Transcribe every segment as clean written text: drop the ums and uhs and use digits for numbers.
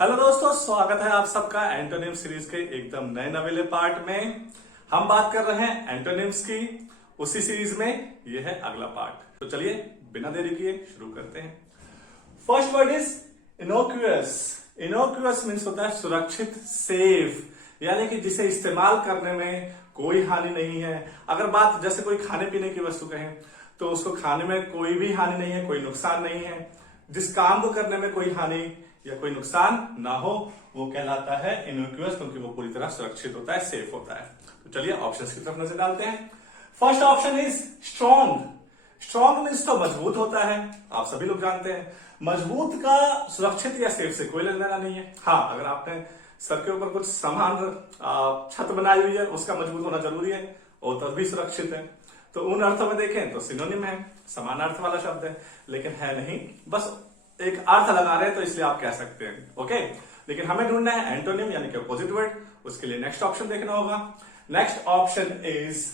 Hello दोस्तों, स्वागत है आप सबका एंटोनिम सीरीज के एकदम नए नवेले पार्ट में। हम बात कर रहे हैं एंटोनिम्स की। उसी सीरीज में ये है अगला पार्ट। तो चलिए बिना देरी किए शुरू करते हैं। First word is innocuous. Innocuous means होता है सुरक्षित, सेफ, यानी कि जिसे इस्तेमाल करने में कोई हानि नहीं है। अगर बात जैसे कोई खाने पीने की वस्तु कहें तो उसको खाने में कोई भी हानि नहीं है, कोई नुकसान नहीं है। जिस काम को करने में कोई हानि या कोई नुकसान ना हो वो कहलाता है इनोक्यूअस, क्योंकि वो पूरी तरह सुरक्षित होता है, सेफ होता है। तो चलिए ऑप्शंस की तरफ नजर डालते हैं। First option is strong. Strong means तो मजबूत होता है, आप सभी लोग जानते हैं। मजबूत का सुरक्षित या सेफ से कोई लेना देना नहीं है। हाँ, अगर आपने सर के ऊपर कुछ सामान छत बनाई हुई है, उसका मजबूत होना जरूरी है, और तब भी सुरक्षित है। तो उन अर्थों में देखें तो सिनोनिम है, समान अर्थ वाला शब्द है, लेकिन है नहीं, बस एक अर्थ लगा रहे हैं तो इसलिए आप कह सकते हैं। ओके, लेकिन हमें ढूंढना है एंटोनिम यानी कि अपोजिट वर्ड। उसके लिए नेक्स्ट ऑप्शन देखना होगा। Next option is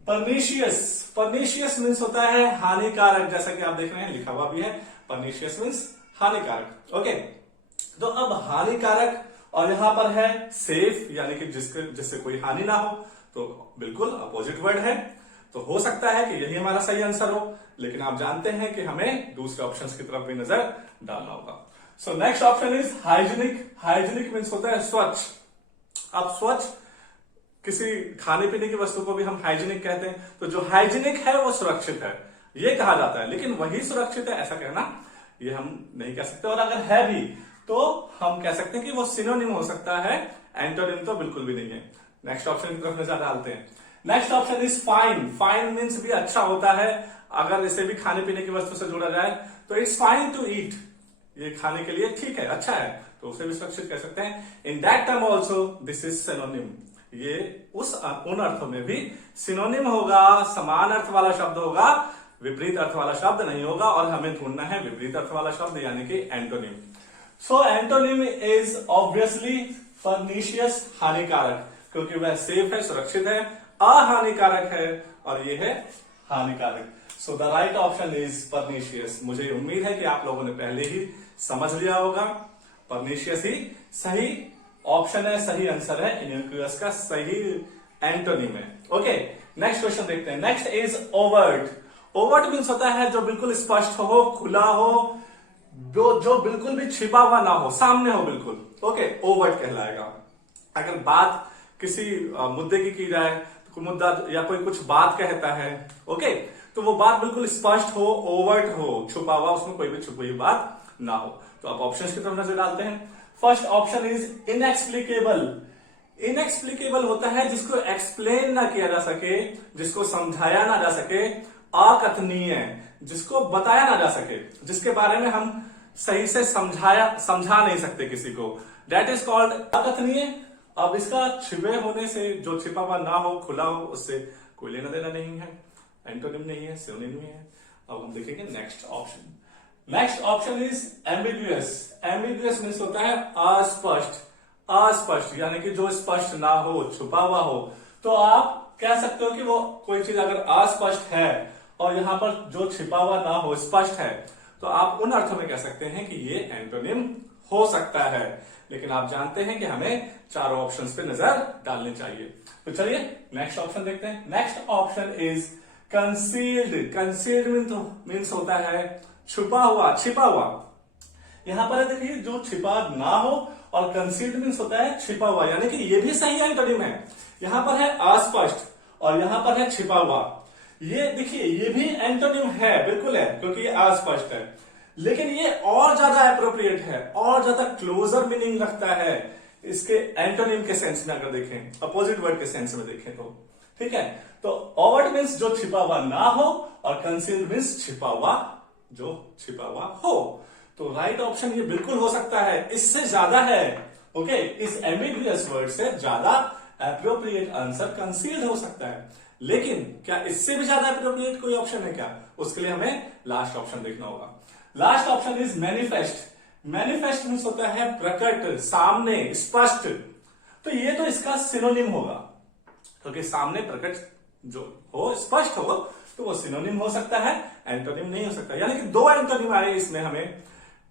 pernicious. Pernicious means होता है हानिकारक, जैसा कि आप देख रहे हैं लिखा हुआ भी है, परनीशियस मीन्स हानिकारक। ओके, तो अब हानिकारक और यहां पर है सेफ, यानी कि जिससे कोई हानि ना हो, तो बिल्कुल अपोजिट वर्ड है। तो हो सकता है कि यही हमारा सही आंसर हो, लेकिन आप जानते हैं कि हमें दूसरे ऑप्शंस की तरफ भी नजर डालना होगा। So next option is hygienic. Hygienic means होता है स्वच्छ। अब स्वच्छ किसी खाने पीने की वस्तु को भी हम हाइजीनिक कहते हैं। तो जो हाइजीनिक है वो सुरक्षित है, ये कहा जाता है, लेकिन वही सुरक्षित है ऐसा कहना ये हम नहीं कह सकते। और अगर है भी तो हम कह सकते हैं कि वो सिनोनिम हो सकता है, एंटोनिम तो बिल्कुल भी नहीं है। नेक्स्ट ऑप्शन की तरफ नजर डालते हैं। Next option is fine. Fine means भी अच्छा होता है, अगर इसे भी खाने पीने की वस्तु से जोड़ा जाए तो इट्स फाइन टू ईट, ये खाने के लिए ठीक है, अच्छा है, तो उसे भी सुरक्षित कह सकते हैं। In that term also this is synonym. ये उन अर्थों में भी सिनोनिम होगा, समान अर्थ वाला शब्द होगा, विपरीत अर्थ वाला शब्द नहीं होगा। और हमें ढूंढना है विपरीत अर्थ वाला शब्द यानी कि antonym. So antonym is obviously pernicious, हानिकारक, क्योंकि वह सेफ है, सुरक्षित है, अहानिकारक है, और ये है हानिकारक। सो the right option is pernicious. मुझे उम्मीद है कि आप लोगों ने पहले ही समझ लिया होगा, परनीशियस ही सही ऑप्शन है, सही आंसर है, इनोक्यूअस का सही एंटोनिम है। ओके, नेक्स्ट क्वेश्चन देखते हैं। Next is overt. Overt means होता है जो बिल्कुल स्पष्ट हो, खुला हो, जो बिल्कुल भी छिपा हुआ ना हो, सामने हो बिल्कुल। ओके, ओवर्ट कहलाएगा। अगर बात किसी मुद्दे की जाए, तो मुद्दा या कोई कुछ बात कहता है, ओके, तो वो बात बिल्कुल स्पष्ट हो, ओवर्ट हो, छुपा हुआ, उसमें कोई भी छुपी हुई बात ना हो। तो आप ऑप्शंस की तरफ नजर डालते हैं। First option is inexplicable. Inexplicable होता है जिसको एक्सप्लेन ना किया जा सके, जिसको समझाया ना जा सके, अकथनीय, जिसको बताया ना जा सके, जिसके बारे में हम सही से समझा नहीं सकते किसी को, दैट इज कॉल्ड अकथनीय। अब इसका छिपे होने से, जो छिपा हुआ ना हो, खुला हो, उससे कोई लेना देना नहीं है, एंटोनिम नहीं है, सिनोनिम नहीं है। अब हम देखेंगे next option. Next option is ambiguous. Ambiguous means होता है अस्पष्ट। अस्पष्ट यानी कि जो स्पष्ट ना हो, छुपा हुआ हो। तो आप कह सकते हो कि वो कोई चीज अगर अस्पष्ट है और यहां पर जो छिपा हुआ ना हो, स्पष्ट है, तो आप उन अर्थों में कह सकते हैं कि ये एंटोनिम हो सकता है। लेकिन आप जानते हैं कि हमें चारों ऑप्शंस पे नजर डालनी चाहिए। तो चलिए नेक्स्ट ऑप्शन देखते हैं। Next option is concealed. Concealed means होता है छुपा हुआ, छिपा हुआ। यहां पर देखिए जो छिपा ना हो, और कंसील्ड मीन्स होता है छिपा हुआ, यानी कि ये भी सही एंटोनिम है। यहां पर है अस्पष्ट और यहां पर है छिपा हुआ। ये देखिए ये भी एंटोनिम है, बिल्कुल है, क्योंकि ये अस्पष्ट है, लेकिन ये और ज्यादा एप्रोप्रिएट है, और ज्यादा क्लोजर मीनिंग रखता है इसके एंटोनिम के सेंस में। अगर देखें अपोजिट वर्ड के सेंस में देखें तो ठीक है। तो ओवर्ट मीन्स जो छिपा हुआ ना हो, और कंसील्ड मीन्स छिपा हुआ, जो छिपा हुआ हो। तो राइट ऑप्शन ये बिल्कुल हो सकता है, इससे ज्यादा है। ओके, इस एम्बिगुअस वर्ड से ज्यादा एप्रोप्रिएट आंसर कंसील्ड हो सकता है। लेकिन क्या इससे भी ज्यादा एप्रोप्रिएट कोई ऑप्शन है क्या? उसके लिए हमें लास्ट ऑप्शन देखना होगा। Last option is manifest. Manifest means होता है प्रकट, सामने, स्पष्ट। तो ये तो इसका सिनोनिम होगा, क्योंकि सामने प्रकट जो हो, स्पष्ट हो, तो वो सिनोनिम हो सकता है, एंटोनिम नहीं हो सकता। यानी कि दो एंटोनिम आए इसमें हमें,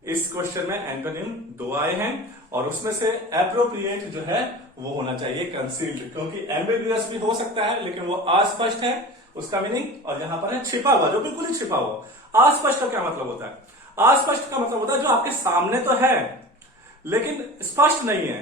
इस क्वेश्चन में एंटोनिम 2 आए हैं और उसमें से एप्रोप्रिएट जो है वो होना चाहिए कंसील्ड, क्योंकि एम्बिगुअस भी हो सकता है लेकिन वो अस्पष्ट है उसका मीनिंग, और यहां पर है छिपा हुआ, जो बिल्कुल ही छिपा हुआ। अस्पष्ट का क्या मतलब होता है? अस्पष्ट का मतलब होता है जो आपके सामने तो है लेकिन स्पष्ट नहीं है,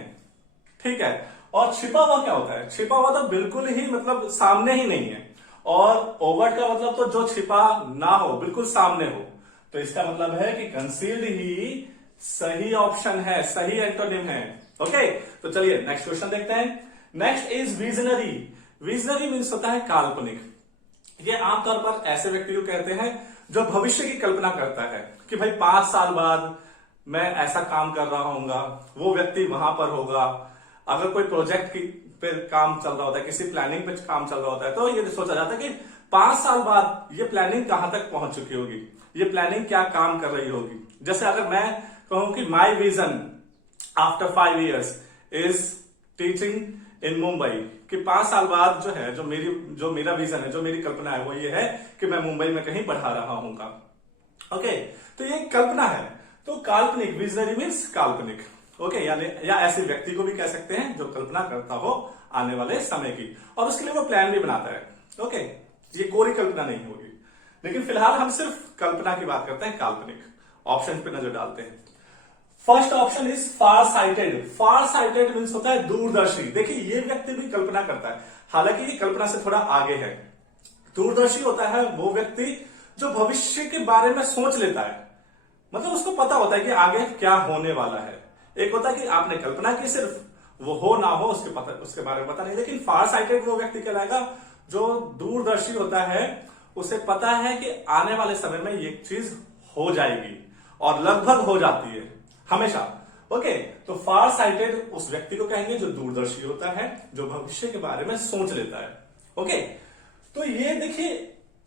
ठीक है। और छिपा हुआ क्या होता है? छिपा हुआ तो बिल्कुल ही मतलब सामने ही नहीं है, और ओवर्ट का मतलब तो जो छिपा ना हो, बिल्कुल सामने हो। तो इसका मतलब है कि कंसील्ड ही सही ऑप्शन है, सही एंटोनिम है। ओके, तो चलिए नेक्स्ट क्वेश्चन देखते हैं। Next is visionary. Visionary means होता है काल्पनिक। ये आमतौर पर ऐसे व्यक्ति को कहते हैं जो भविष्य की कल्पना करता है कि भाई 5 साल बाद मैं ऐसा काम कर रहा हूंगा, वो व्यक्ति वहां पर होगा। अगर कोई प्रोजेक्ट की पे काम चल रहा होता है, किसी प्लानिंग पे काम चल रहा होता है, तो ये सोचा जाता है कि 5 साल बाद ये प्लानिंग कहां तक पहुंच चुकी होगी, ये प्लानिंग क्या काम कर रही होगी। जैसे अगर मैं कहूं कि my vision after 5 years is teaching in Mumbai, कि 5 साल बाद जो है, जो मेरा विजन है, जो मेरी कल्पना है, वो ये है कि मैं मुंबई में कहीं पढ़ा रहा हूंगा। ओके, तो ये कल्पना है। तो काल्पनिक, विजनरी मीन्स काल्पनिक। ओके, यानी या ऐसे व्यक्ति को भी कह सकते हैं जो कल्पना करता हो आने वाले समय की, और उसके लिए वो प्लान भी बनाता है। ओके, ये कोरी कल्पना नहीं होगी, लेकिन फिलहाल हम सिर्फ कल्पना की बात करते हैं, काल्पनिक। ऑप्शन पे नजर डालते हैं। First option is far sighted. Far sighted means होता है दूरदर्शी। देखिए, ये व्यक्ति भी कल्पना करता है, हालांकि ये कल्पना से थोड़ा आगे है। दूरदर्शी होता है वो व्यक्ति जो भविष्य के बारे में सोच लेता है, मतलब उसको पता होता है कि आगे क्या होने वाला है। एक होता है कि आपने कल्पना की, सिर्फ वो हो ना हो उसके बारे में पता नहीं। लेकिन फार साइटेड वो व्यक्ति कहलाएगा जो दूरदर्शी होता है, उसे पता है कि आने वाले समय में ये चीज हो जाएगी, और लगभग हो जाती है हमेशा। ओके, तो फार साइटेड उस व्यक्ति को कहेंगे जो दूरदर्शी होता है, जो भविष्य के बारे में सोच लेता है। ओके, तो ये देखिए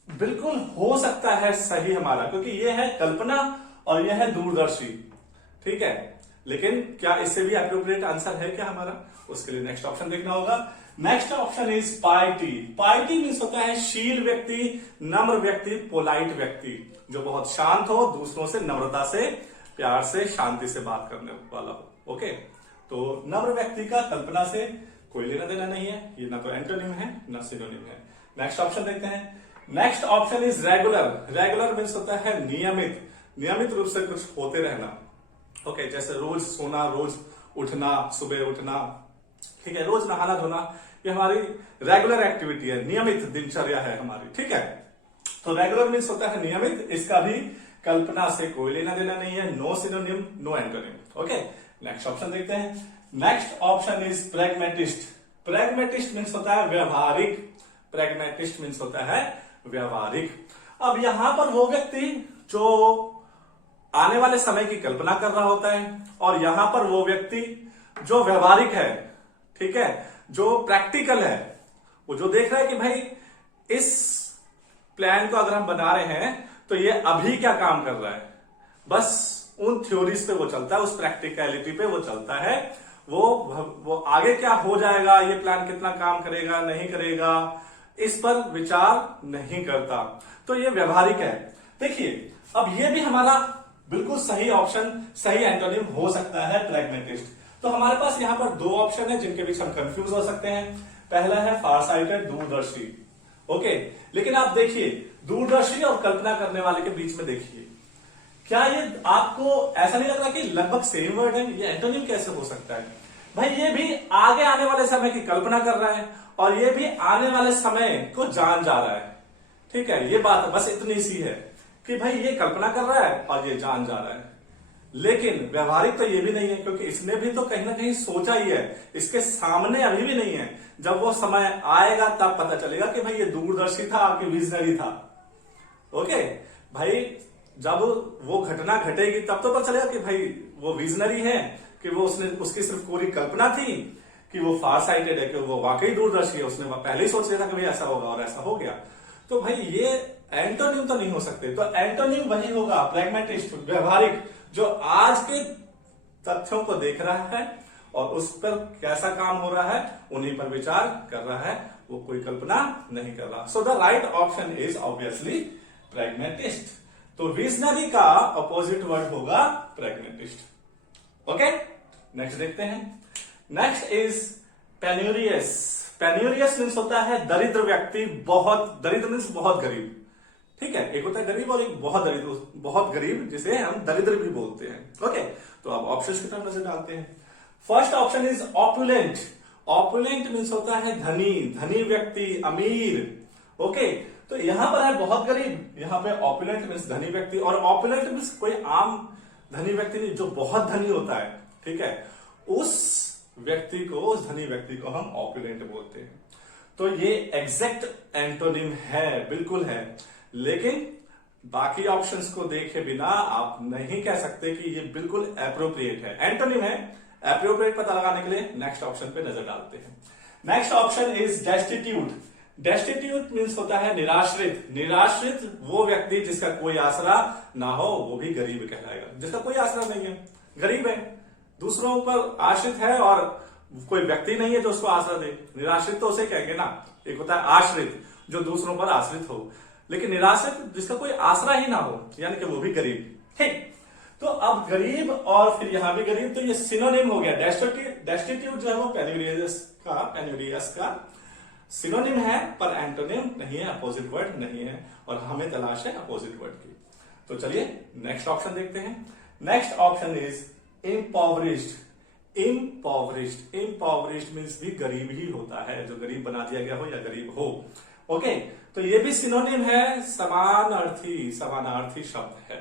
बिल्कुल हो सकता है सही हमारा, क्योंकि ये है कल्पना और यह है दूरदर्शी, ठीक है। लेकिन क्या इससे भी एप्रोप्रिएट आंसर है क्या हमारा? उसके लिए नेक्स्ट ऑप्शन देखना होगा। Next option is पाइटी। पाइटी मीन्स होता है शील व्यक्ति, नम्र व्यक्ति, पोलाइट व्यक्ति, जो बहुत शांत हो, दूसरों से नम्रता से, प्यार से, शांति से बात करने वाला हो। ओके, तो नम्र व्यक्ति का कल्पना से कोई लेना देना नहीं है, ये ना तो एंटोनिम है ना सिनोनिम है। नेक्स्ट ऑप्शन देखते हैं। Next option is regular. Regular means होता है नियमित, नियमित रूप से कुछ होते रहना। ओके, जैसे रोज सोना, रोज उठना, सुबह उठना, ठीक है, रोज नहाना धोना, ये हमारी रेगुलर एक्टिविटी है, नियमित दिनचर्या है हमारी, ठीक है। तो रेगुलर मीन्स होता है नियमित, इसका भी कल्पना से कोई लेना देना नहीं है, no synonym, no antonym. Okay, next option देखते हैं। Next option is pragmatist. Pragmatist means होता है व्यवहारिक। प्रेगमेटिस्ट मीन्स होता है व्यवहारिक। अब यहां पर वो व्यक्ति जो आने वाले समय की कल्पना कर रहा होता है, और यहां पर वो व्यक्ति जो व्यवहारिक है, ठीक है, जो प्रैक्टिकल है, वो जो देख रहा है कि भाई इस प्लान को अगर हम बना रहे हैं तो ये अभी क्या काम कर रहा है, बस उन थ्योरीज पे वो चलता है, उस प्रैक्टिकलिटी पे वो चलता है। वो आगे क्या हो जाएगा, ये प्लान कितना काम करेगा नहीं करेगा, इस पर विचार नहीं करता, तो ये व्यवहारिक है। देखिए, अब ये भी हमारा बिल्कुल सही ऑप्शन, सही एंटोनिम हो सकता है प्रेगमेटिस्ट। तो हमारे पास यहां पर 2 ऑप्शन है जिनके बीच हम कंफ्यूज हो सकते हैं। पहला है फारसाइटेड, दूरदर्शी। ओके, लेकिन आप देखिए दूरदर्शी और कल्पना करने वाले के बीच में देखिए, क्या ये आपको ऐसा नहीं लग रहा कि लगभग सेम वर्ड है? ये एंटोनिम कैसे हो सकता है? भाई ये भी आगे आने वाले समय की कल्पना कर रहा है, और ये भी आने वाले समय को जान जा रहा है, ठीक है। ये बात बस इतनी सी है कि भाई ये कल्पना कर रहा है और ये जान जा रहा है, लेकिन व्यवहारिक तो ये भी नहीं है, क्योंकि इसने भी तो कहीं ना कहीं सोचा ही है, इसके सामने अभी भी नहीं है। जब वो समय आएगा तब पता चलेगा कि भाई ये दूरदर्शी था कि विजनरी था। ओके भाई, जब वो घटना घटेगी तब तो पता चलेगा कि भाई वो विजनरी है, कि वो उसकी सिर्फ पूरी कल्पना थी, कि वो फार साइटेड है, कि वो वाकई दूरदर्शी है, उसने पहले ही सोच लिया था कि भाई ऐसा होगा और ऐसा हो गया। तो भाई ये एंटोनिम तो नहीं हो सकते। तो एंटोनिम वही होगा प्रेगमेटिस्ट, व्यवहारिक, जो आज के तथ्यों को देख रहा है और उस पर कैसा काम हो रहा है उन्हीं पर विचार कर रहा है, वो कोई कल्पना नहीं कर रहा। So the right option is obviously pragmatist. तो विजनरी का अपोजिट वर्ड होगा प्रेग्नेटिस्ट। ओके, नेक्स्ट देखते हैं। Next is penurious. Penurious means होता है दरिद्र व्यक्ति, बहुत दरिद्र मीन्स बहुत गरीब। ठीक है, एक होता है गरीब और एक बहुत दरिद्र, बहुत गरीब जिसे हम दरिद्र भी बोलते हैं। ओके, तो अब ऑप्शंस की तरफ नजर डालते हैं। First option is opulent. Opulent means होता है धनी, धनी व्यक्ति, अमीर। ओके, तो यहां पर है बहुत गरीब, यहां पे ऑपुलेंट मीन्स धनी व्यक्ति, और ऑपुलेंट मीन्स कोई आम धनी व्यक्ति नहीं, जो बहुत धनी होता है। ठीक है, उस व्यक्ति को, उस धनी व्यक्ति को हम ऑपुलेंट बोलते हैं। तो ये एग्जैक्ट एंटोनिम है, बिल्कुल है, लेकिन बाकी ऑप्शंस को देखे बिना आप नहीं कह सकते कि ये बिल्कुल एप्रोप्रिएट है। एंटोनिम है, एप्रोप्रिएट पता लगाने के लिए नेक्स्ट ऑप्शन पे नजर डालते हैं। Next option is destitute. Destitute means होता है निराश्रित। निराश्रित वो व्यक्ति जिसका कोई आसरा ना हो, वो भी गरीब कहलाएगा। जिसका कोई आसरा नहीं है, गरीब है, दूसरों पर आश्रित है और कोई व्यक्ति नहीं है जो उसको आसरा दे। निराश्रित तो उसे कहेंगे ना, एक होता है आश्रित जो दूसरों पर आश्रित हो, लेकिन निराश्रित जिसका कोई आसरा ही ना हो, यानी कि वो भी गरीब। ठीक, तो अब गरीब और फिर यहां भी गरीब, तो ये सिनोनिम हो गया। डेस्टिट्यूट जो है वो पेन्यूरियस का सिनोनिम है, पर एंटोनिम नहीं है, अपोजिट वर्ड नहीं है, और हमें तलाश है अपोजिट वर्ड की। तो चलिए नेक्स्ट ऑप्शन देखते हैं। Next option is impoverished. Impoverished, impoverished means भी गरीब ही होता है, जो गरीब बना दिया गया हो या गरीब हो। ओके, तो ये भी सिनोनिम है, समानार्थी शब्द है,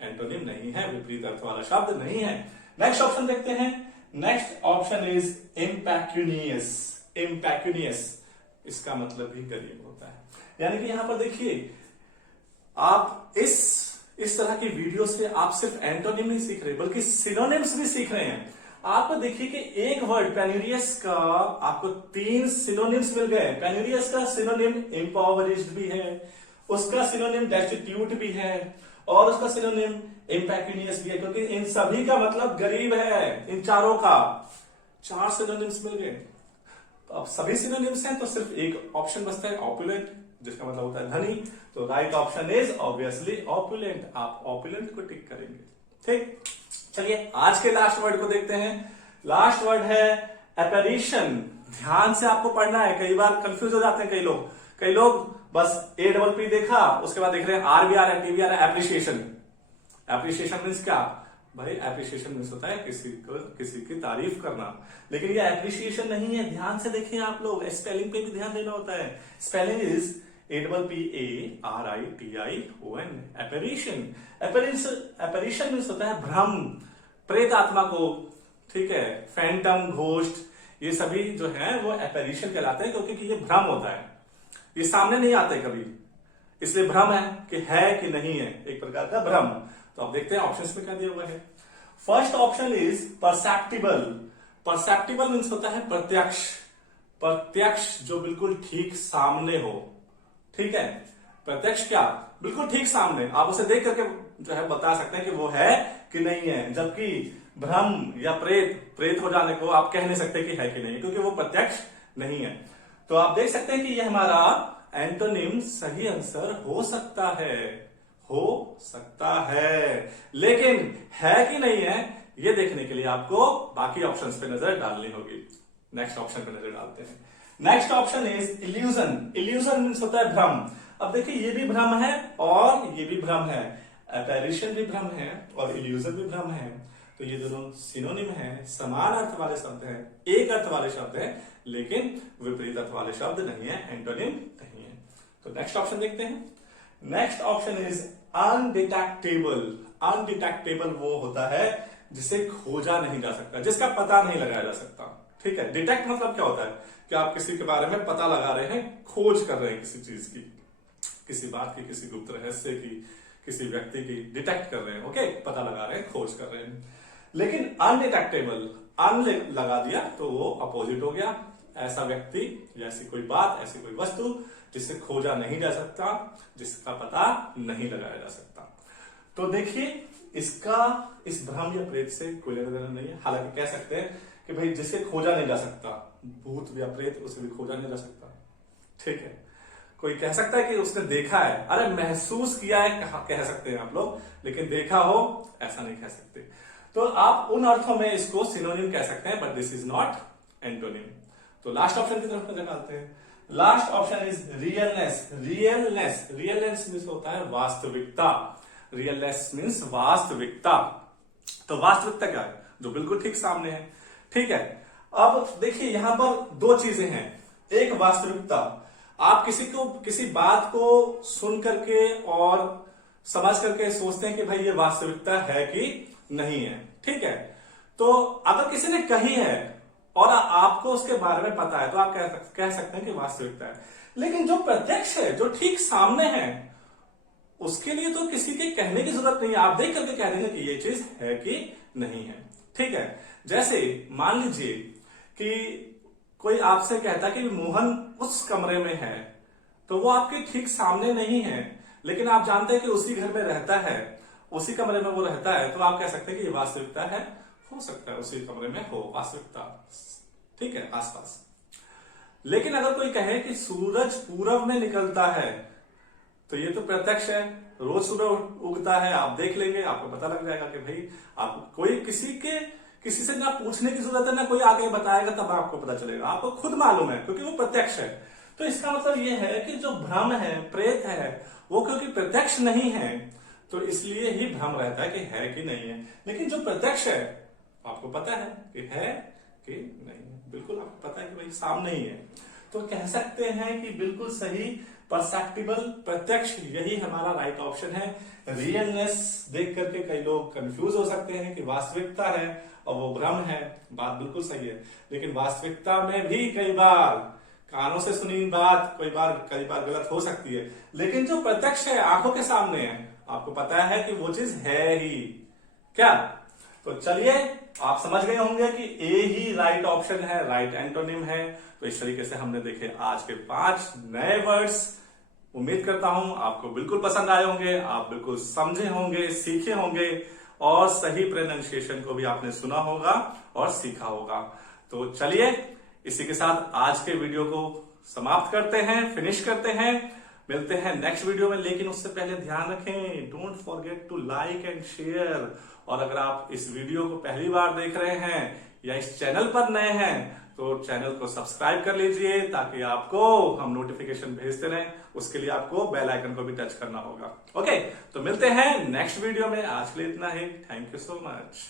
एंटोनिम नहीं है, विपरीत अर्थ वाला शब्द नहीं है। नेक्स्ट ऑप्शन देखते हैं। Next option is impecunious. Impecunious इसका मतलब भी गरीब होता है, यानी कि यहां पर देखिए, आप इस तरह की वीडियो से आप सिर्फ एंटोनिम नहीं सीख रहे बल्कि सिनोनिम्स भी सीख रहे हैं। आप देखिए कि एक वर्ड पेन्यूरियस का आपको 3 सिनोनिम्स मिल गए। पेन्यूरियस का सिनोनिम इम्पॉवरिश्ड भी है, उसका सिनोनिम डेस्टिट्यूट भी है, और उसका सिनोनिम इम्पैक्यूनियस भी है, क्योंकि इन सभी का मतलब गरीब है। इन चारों का 4 सिनोनिम्स मिल गए। तो अब सभी सिनोनिम्स हैं, तो सिर्फ एक ऑप्शन बचता है ऑपुलेंट, जिसका मतलब होता है धनी। तो right option is obviously opulent. आप ऑपुलेंट को टिक करेंगे। ठीक, चलिए आज के लास्ट वर्ड को देखते हैं। लास्ट वर्ड है एपेरिशन। ध्यान से आपको पढ़ना है, कई बार कंफ्यूज हो जाते हैं कई लोग बस APP देखा, उसके बाद देख रहे हैं आर भी आ रहा है, टी भी आ रहा है। एप्रिसिएशन, एप्रिसिएशन मीन्स क्या भाई? एप्रिसिएशन मीन्स होता है किसी की तारीफ करना, लेकिन ये एप्रिसिएशन नहीं है। ध्यान से देखिए आप लोग, स्पेलिंग पे भी ध्यान देना होता है। Spelling is APPARITION, एपेरिशन। एपेरिशन मीन्स होता है भ्रम, प्रेत आत्मा को, ठीक है, फैंटम, घोस्ट, ये सभी जो है वो एपेरिशन कहलाते हैं, क्योंकि ये भ्रम होता है, ये सामने नहीं आते कभी, इसलिए भ्रम है कि नहीं है, एक प्रकार का भ्रम। तो अब देखते हैं ऑप्शंस में क्या दिया हुआ है। First option is perceptible. Perceptible means होता है प्रत्यक्ष, प्रत्यक्ष जो बिल्कुल ठीक सामने हो। ठीक है, प्रत्यक्ष क्या, बिल्कुल ठीक सामने, आप उसे देख करके जो है बता सकते हैं कि वो है कि नहीं है। जबकि भ्रम या प्रेत हो जाने को आप कह नहीं सकते कि है कि नहीं, क्योंकि वो प्रत्यक्ष नहीं है। तो आप देख सकते हैं कि ये हमारा एंटोनिम सही आंसर हो सकता है, लेकिन है कि नहीं है ये देखने के लिए आपको बाकी ऑप्शंस पे नजर डालनी होगी। नेक्स्ट ऑप्शन पे नजर डालते हैं। Next option is illusion. Illusion means होता है भ्रम। अब देखिए, ये भी भ्रम है और ये भी भ्रम है, एपेरिशन भी भ्रम है और इल्यूजन भी भ्रम है। तो ये दोनों सिनोनिम है, समान अर्थ वाले शब्द हैं, एक अर्थ वाले शब्द हैं, लेकिन विपरीत अर्थ वाले शब्द नहीं है, एंटोनिम नहीं है। तो नेक्स्ट ऑप्शन देखते हैं। Next option is undetectable. Undetectable वो होता है जिसे खोजा नहीं जा सकता, जिसका पता नहीं लगाया जा सकता। ठीक है, डिटेक्ट मतलब क्या होता है कि आप किसी के बारे में पता लगा रहे हैं, खोज कर रहे हैं किसी चीज की, किसी बात की, किसी गुप्त रहस्य की, किसी व्यक्ति की डिटेक्ट कर रहे हैं। ओके, पता लगा रहे हैं, खोज कर रहे हैं। लेकिन अनडिटेक्टेबल, अन लगा दिया तो वो अपोजिट हो गया, ऐसा व्यक्ति या ऐसी कोई बात, ऐसी कोई वस्तु जिसे खोजा नहीं जा सकता, जिसका पता नहीं लगाया जा सकता। तो देखिए, इसका इस भ्रम या प्रेत से कोई लेना देना नहीं है। हालांकि कह सकते हैं कि भाई जिसे खोजा नहीं जा सकता, भूत या प्रेत, उसे भी खोजा नहीं जा सकता। ठीक है, कोई कह सकता है कि उसने देखा है, अरे महसूस किया है कह सकते हैं आप लोग, लेकिन देखा हो ऐसा नहीं कह सकते। तो आप उन अर्थों में इसको सिनोनिम कह सकते हैं, but this is not antonym. तो लास्ट ऑप्शन की तरफ नजर डालते हैं। Last option is realness. Realness, realness means होता है वास्तविकता। रियलनेस मीन्स वास्तविकता। तो वास्तविकता क्या है? जो बिल्कुल ठीक सामने है। ठीक है, अब देखिए यहां पर दो चीजें हैं। एक वास्तविकता, आप किसी बात को सुन करके और समझ करके सोचते हैं कि भाई ये वास्तविकता है कि नहीं है। ठीक है, तो अगर किसी ने कही है और आपको उसके बारे में पता है तो आप कह सकते हैं कि वास्तविकता है। लेकिन जो प्रत्यक्ष है, जो ठीक सामने है, उसके लिए तो किसी के कहने की जरूरत नहीं है, आप देख करके कह देंगे कि ये चीज है कि नहीं है। ठीक है, जैसे मान लीजिए कि कोई आपसे कहता कि मोहन उस कमरे में है, तो वो आपके ठीक सामने नहीं है, लेकिन आप जानते हैं कि उसी घर में रहता है, उसी कमरे में वो रहता है, तो आप कह सकते हैं कि ये वास्तविकता है। हो सकता है उसी कमरे में हो वास्तविकता, ठीक है, आसपास। लेकिन अगर कोई कहे कि सूरज पूरब में निकलता है, तो ये तो प्रत्यक्ष है, रोज सुबह उगता है, आप देख लेंगे, आपको पता लग जाएगा कि भाई आप कोई किसी से ना पूछने की जरूरत है, ना कोई आगे बताएगा, तब आपको पता चलेगा, आपको खुद मालूम है, क्योंकि वो प्रत्यक्ष है। तो इसका मतलब ये है कि जो भ्रम है, प्रेत है, वो क्योंकि प्रत्यक्ष नहीं है, तो इसलिए ही भ्रम रहता है कि है कि नहीं है। लेकिन जो प्रत्यक्ष है, आपको पता है कि है कि नहीं है, बिल्कुल आपको पता है कि भाई सामने ही है। तो कह सकते हैं कि बिल्कुल सही, परसेप्टिबल, प्रत्यक्ष, यही हमारा राइट ऑप्शन है। रियलनेस देख करके कई लोग कंफ्यूज हो सकते हैं कि वास्तविकता है और वो भ्रम है, बात बिल्कुल सही है। लेकिन वास्तविकता में भी कई बार कानों से सुनी बात कई बार गलत हो सकती है, लेकिन जो प्रत्यक्ष है, आंखों के सामने है, आपको पता है कि वो चीज है ही क्या। तो चलिए, आप समझ गए होंगे कि ए ही राइट ऑप्शन है, राइट एंटोनिम है। तो इस तरीके से हमने देखे आज के 5 नए वर्ड्स। उम्मीद करता हूं आपको बिल्कुल पसंद आए होंगे, आप बिल्कुल समझे होंगे, सीखे होंगे, और सही प्रोनाउंसिएशन को भी आपने सुना होगा और सीखा होगा। तो चलिए, इसी के साथ आज के वीडियो को समाप्त करते हैं, फिनिश करते हैं। मिलते हैं नेक्स्ट वीडियो में, लेकिन उससे पहले ध्यान रखें, don't forget to like and share. और अगर आप इस वीडियो को पहली बार देख रहे हैं या इस चैनल पर नए हैं, तो चैनल को सब्सक्राइब कर लीजिए, ताकि आपको हम नोटिफिकेशन भेजते रहें। उसके लिए आपको बेल आइकन को भी टच करना होगा। ओके, तो मिलते हैं नेक्स्ट वीडियो में। आज के लिए इतना ही। Thank you so much.